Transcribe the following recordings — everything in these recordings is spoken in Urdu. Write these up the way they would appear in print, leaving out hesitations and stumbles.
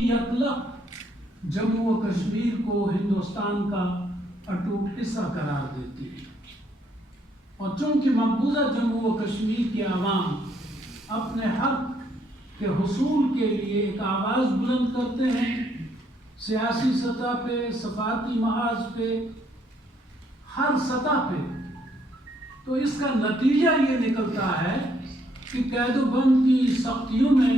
یکلق جموں و کشمیر کو ہندوستان کا اٹوٹ حصہ قرار دیتی ہے، اور چونکہ مقبوضہ جموں و کشمیر کے عوام اپنے حق کے حصول کے لیے ایک آواز بلند کرتے ہیں، سیاسی سطح پہ، ثقافتی محاذ پہ، ہر سطح پہ، تو اس کا نتیجہ یہ نکلتا ہے کہ قید و بند کی سختیوں میں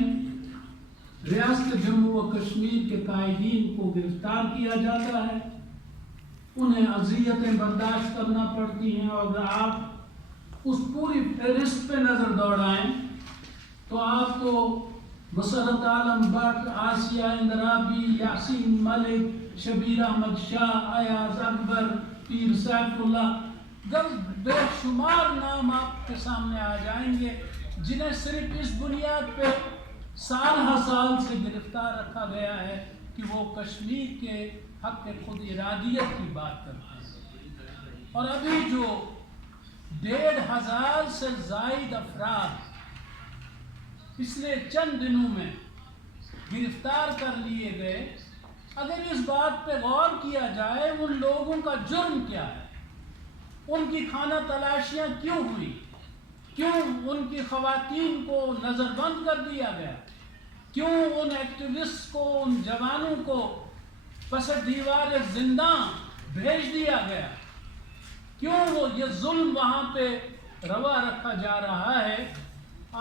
ریاست جموں و کشمیر کے قائدین کو گرفتار کیا جاتا ہے، انہیں اذیتیں برداشت کرنا پڑتی ہیں۔ اور اگر آپ اس پوری فہرست پہ نظر دوڑائیں تو آپ کو مسرت عالم بٹ، آسیہ اندرابی، یاسین ملک، شبیر احمد شاہ، ایاز اکبر، پیر سیف اللہ، بے شمار نام آپ کے سامنے آ جائیں گے جنہیں صرف اس بنیاد پہ سال ہر سال سے گرفتار رکھا گیا ہے کہ وہ کشمیر کے حق خود ارادیت کی بات کرتے ہیں۔ اور ابھی جو 1500 سے زائد افراد پچھلے چند دنوں میں گرفتار کر لیے گئے، اگر اس بات پہ غور کیا جائے ان لوگوں کا جرم کیا ہے، ان کی خانہ تلاشیاں کیوں ہوئی، کیوں ان کی خواتین کو نظر بند کر دیا گیا، کیوں ان ایکٹیوسٹ کو، ان جوانوں کو پس دیوار زنداں بھیج دیا گیا، کیوں وہ یہ ظلم وہاں پہ روا رکھا جا رہا ہے،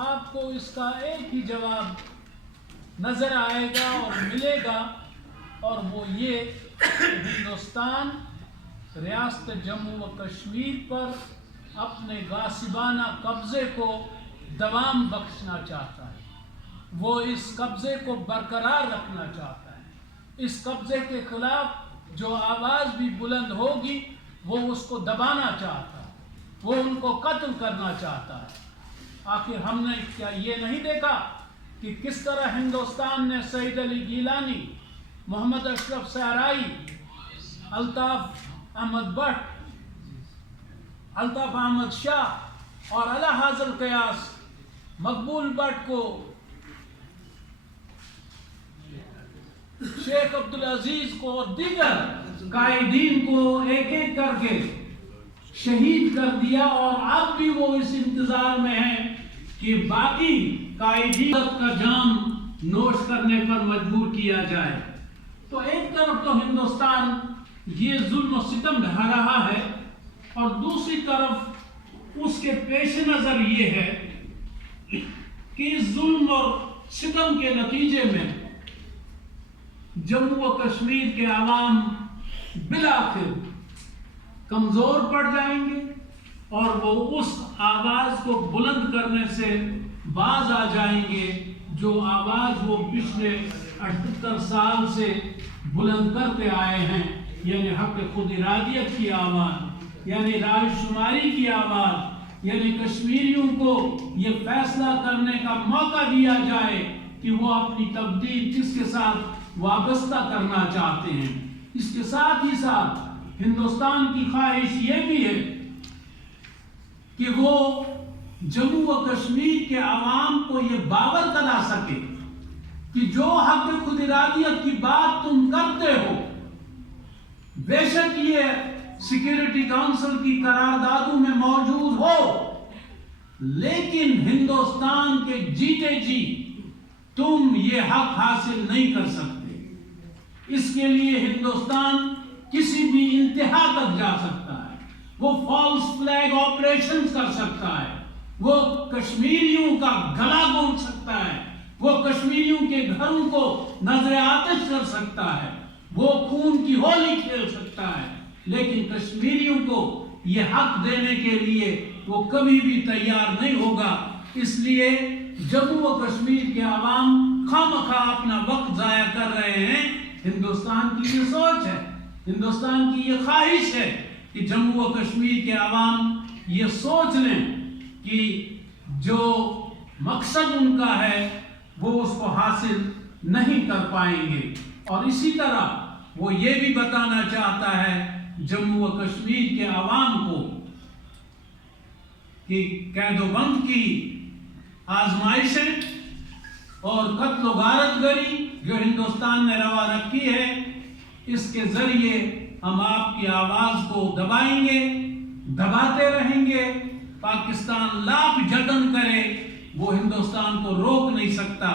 آپ کو اس کا ایک ہی جواب نظر آئے گا اور ملے گا، اور وہ یہ کہ ہندوستان ریاست جموں و کشمیر پر اپنے غاصبانہ قبضے کو دوام بخشنا چاہتا ہے، وہ اس قبضے کو برقرار رکھنا چاہتا ہے، اس قبضے کے خلاف جو آواز بھی بلند ہوگی وہ اس کو دبانا چاہتا ہے، وہ ان کو قتل کرنا چاہتا ہے۔ آخر ہم نے کیا یہ نہیں دیکھا کہ کس طرح ہندوستان نے سعید علی گیلانی، محمد اشرف صحرائی، الطاف احمد بٹ، الطاف احمد شاہ اور اعلیٰ حاضر قیاس مقبول بٹ کو، شیخ عبدالعزیز کو اور دیگر قائدین کو ایک ایک کر کے شہید کر دیا، اور اب بھی وہ اس انتظار میں ہیں کہ باقی قائدین کا جام نوش کرنے پر مجبور کیا جائے۔ تو ایک طرف تو ہندوستان یہ ظلم و ستم ڈھا رہا ہے، اور دوسری طرف اس کے پیش نظر یہ ہے کہ اس ظلم اور ستم کے نتیجے میں جموں و کشمیر کے عوام بالآخر کمزور پڑ جائیں گے، اور وہ اس آواز کو بلند کرنے سے باز آ جائیں گے جو آواز وہ پچھلے 78 سال سے بلند کرتے آئے ہیں، یعنی حق خود ارادیت کی آواز، یعنی رائے شماری کی آواز، یعنی کشمیریوں کو یہ فیصلہ کرنے کا موقع دیا جائے کہ وہ اپنی تبدیل کس کے ساتھ وابستہ کرنا چاہتے ہیں۔ اس کے ساتھ ہی ساتھ ہندوستان کی خواہش یہ بھی ہے کہ وہ جموں و کشمیر کے عوام کو یہ باور دلا سکے کہ جو حق خود ارادیت کی بات تم کرتے ہو، بے شک یہ سیکیورٹی کونسل کی قراردادوں میں موجود ہو، لیکن ہندوستان کے جیتے جی تم یہ حق حاصل نہیں کر سکتے۔ اس کے لیے ہندوستان کسی بھی انتہا تک جا سکتا ہے، وہ فالس فلیگ آپریشنز کر سکتا ہے، وہ کشمیریوں کا گلا گھونٹ سکتا ہے، وہ کشمیریوں کے گھروں کو نظر آتش کر سکتا ہے، وہ خون کی ہولی کھیل سکتا ہے، لیکن کشمیریوں کو یہ حق دینے کے لیے وہ کبھی بھی تیار نہیں ہوگا۔ اس لیے جموں و کشمیر کے عوام خواہ اپنا وقت ضائع کر رہے ہیں۔ ہندوستان کی یہ سوچ ہے، ہندوستان کی یہ خواہش ہے کہ جموں و کشمیر کے عوام یہ سوچ لیں کہ جو مقصد ان کا ہے وہ اس کو حاصل نہیں کر پائیں گے، اور اسی طرح وہ یہ بھی بتانا چاہتا ہے جموں و کشمیر کے عوام کو کہ قید و بند کی آزمائشیں اور قتل و غارت گری جو ہندوستان نے روا رکھی ہے، اس کے ذریعے ہم آپ کی آواز کو دبائیں گے، دباتے رہیں گے۔ پاکستان لاکھ جتن کرے، وہ ہندوستان کو روک نہیں سکتا۔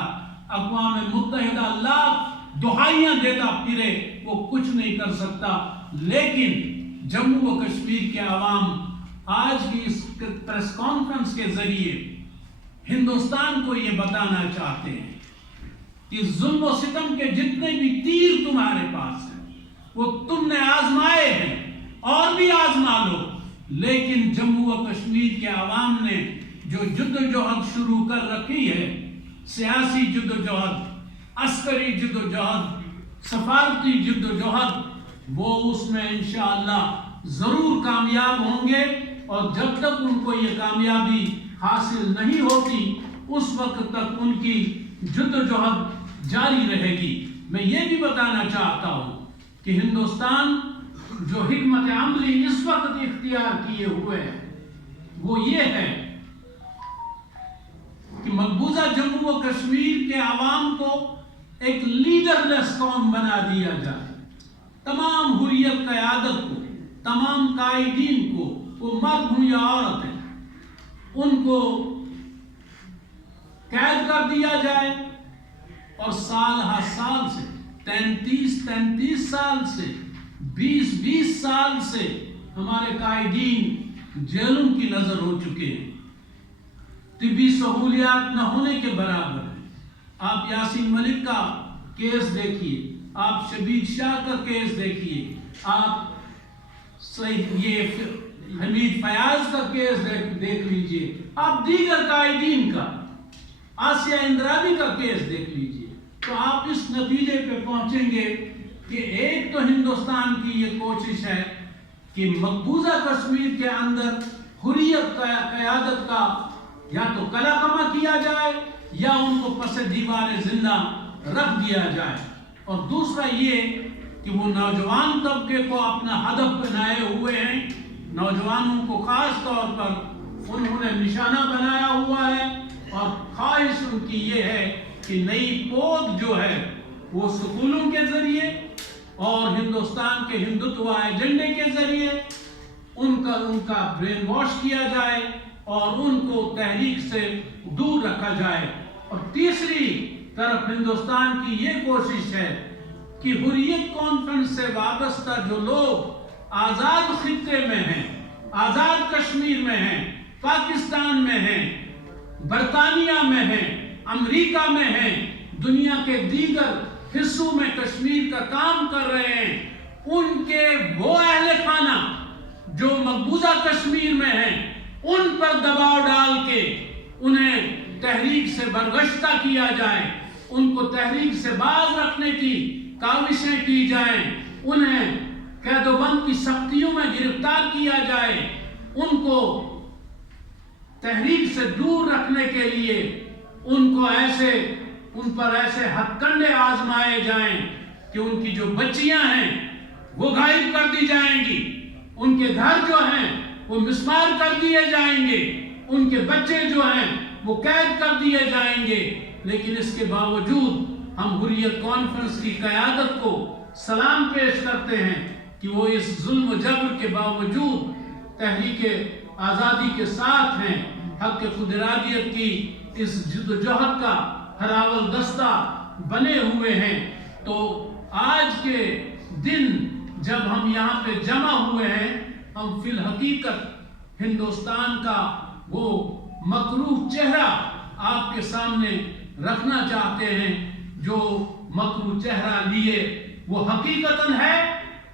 اقوام متحدہ لاکھ دہائیاں دیتا پھرے، وہ کچھ نہیں کر سکتا۔ لیکن جموں و کشمیر کے عوام آج کی اس پریس کانفرنس کے ذریعے ہندوستان کو یہ بتانا چاہتے ہیں کہ ظلم و ستم کے جتنے بھی تیر تمہارے پاس ہیں وہ تم نے آزمائے ہیں، اور بھی آزما لو، لیکن جموں و کشمیر کے عوام نے جو جدوجہد شروع کر رکھی ہے، سیاسی جدوجہد، عسکری جدوجہد، سفارتی جدوجہد، وہ اس میں انشاءاللہ ضرور کامیاب ہوں گے۔ اور جب تک ان کو یہ کامیابی حاصل نہیں ہوتی، اس وقت تک ان کی جدوجہد جاری رہے گی۔ میں یہ بھی بتانا چاہتا ہوں کہ ہندوستان جو حکمت عملی اس وقت اختیار کیے ہوئے ہے، وہ یہ ہے کہ مقبوضہ جموں و کشمیر کے عوام کو ایک لیڈر لیس قوم بنا دیا جائے۔ تمام حریت قیادت کو، تمام قائدین کو، وہ مرد ہوں یا عورت ہیں، ان کو قید کر دیا جائے، اور سال ہر سال سے 33 سال سے 20 سال سے ہمارے قائدین جیلوں کی نظر ہو چکے ہیں، طبی سہولیات نہ ہونے کے برابر ہیں۔ آپ یاسین ملک کا کیس دیکھیے، آپ شبیر شاہ کا کیس دیکھیے، آپ یہ حمید فیاض کا کیس دیکھ لیجئے، آپ دیگر قائدین کا، آسیہ اندرابی کا کیس دیکھ لیجئے، تو آپ اس نتیجے پہ پہنچیں گے کہ ایک تو ہندوستان کی یہ کوشش ہے کہ مقبوضہ کشمیر کے اندر حریت قیادت کا یا تو کلا کما کیا جائے یا ان کو پس دیوار زندہ رکھ دیا جائے، اور دوسرا یہ کہ وہ نوجوان طبقے کو اپنا ہدف بنائے ہوئے ہیں، نوجوانوں کو خاص طور پر انہوں نے نشانہ بنایا ہوا ہے، اور خواہش ان کی یہ ہے کہ نئی پود جو ہے وہ سکولوں کے ذریعے اور ہندوستان کے ہندوتوا ایجنڈے کے ذریعے ان کا برین واش کیا جائے اور ان کو تحریک سے دور رکھا جائے۔ اور تیسری طرف ہندوستان کی یہ کوشش ہے کہ حریت کانفرنس سے وابستہ جو لوگ آزاد خطے میں ہیں، آزاد کشمیر میں ہیں، پاکستان میں ہیں، برطانیہ میں ہیں، امریکہ میں ہیں، دنیا کے دیگر حصوں میں کشمیر کا کام کر رہے ہیں، ان کے وہ اہل خانہ جو مقبوضہ کشمیر میں ہیں، ان پر دباؤ ڈال کے انہیں تحریک سے برگشتہ کیا جائے، ان کو تحریک سے باز رکھنے کی کاوشیں کی جائیں، انہیں قید و بند کی سختیوں میں گرفتار کیا جائے، ان کو تحریک سے دور رکھنے کے لیے ان پر ایسے ہتھ کنڈے آزمائے جائیں کہ ان کی جو بچیاں ہیں وہ غائب کر دی جائیں گی، ان کے گھر جو ہیں وہ مسمار کر دیے جائیں گے، ان کے بچے جو ہیں وہ قید کر دیے جائیں گے۔ لیکن اس کے باوجود ہم حریت کانفرنس کی قیادت کو سلام پیش کرتے ہیں کہ وہ اس ظلم و جبر کے باوجود تحریک آزادی کے ساتھ ہیں، حق خود ارادیت کی اس جدوجہد کا ہراول دستہ بنے ہوئے ہیں۔ تو آج کے دن جب ہم یہاں پہ جمع ہوئے ہیں، ہم فی الحقیقت ہندوستان کا وہ مکروہ چہرہ آپ کے سامنے رکھنا چاہتے ہیں، جو مکروہ چہرہ لیے وہ حقیقتاً ہے،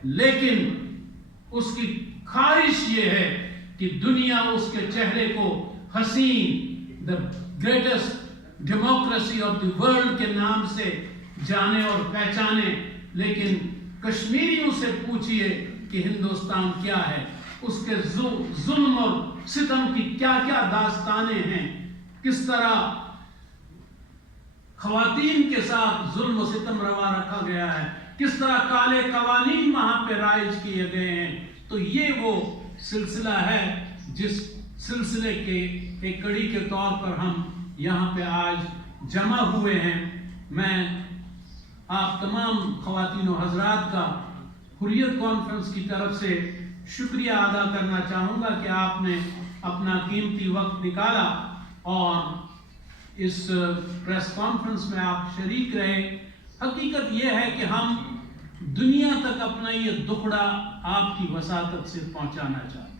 لیکن اس کی خواہش یہ ہے کہ دنیا اس کے چہرے کو حسین the greatest democracy of the world کے نام سے جانے اور پہچانے۔ لیکن کشمیریوں سے پوچھئے کہ ہندوستان کیا ہے، اس کے ظلم اور ستم کی کیا کیا داستانیں ہیں، کس طرح خواتین کے ساتھ ظلم و ستم روا رکھا گیا ہے، کس طرح کالے قوانین وہاں پہ رائج کیے گئے ہیں۔ تو یہ وہ سلسلہ ہے جس سلسلے کے ایک کڑی کے طور پر ہم یہاں پہ آج جمع ہوئے ہیں۔ میں آپ تمام خواتین و حضرات کا حریت کانفرنس کی طرف سے شکریہ ادا کرنا چاہوں گا کہ آپ نے اپنا قیمتی وقت نکالا اور اس پریس کانفرنس میں آپ شریک رہے۔ حقیقت یہ ہے کہ ہم دنیا تک اپنا یہ دکھڑا آپ کی وساطت سے پہنچانا چاہتے ہیں۔